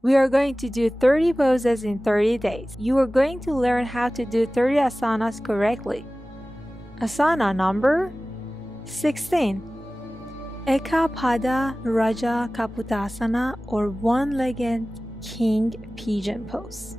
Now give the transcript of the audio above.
We are going to do 30 poses in 30 days. You are going to learn how to do 30 asanas correctly. Asana number 16. Eka Pada Rajakapotasana or One Legged King Pigeon pose.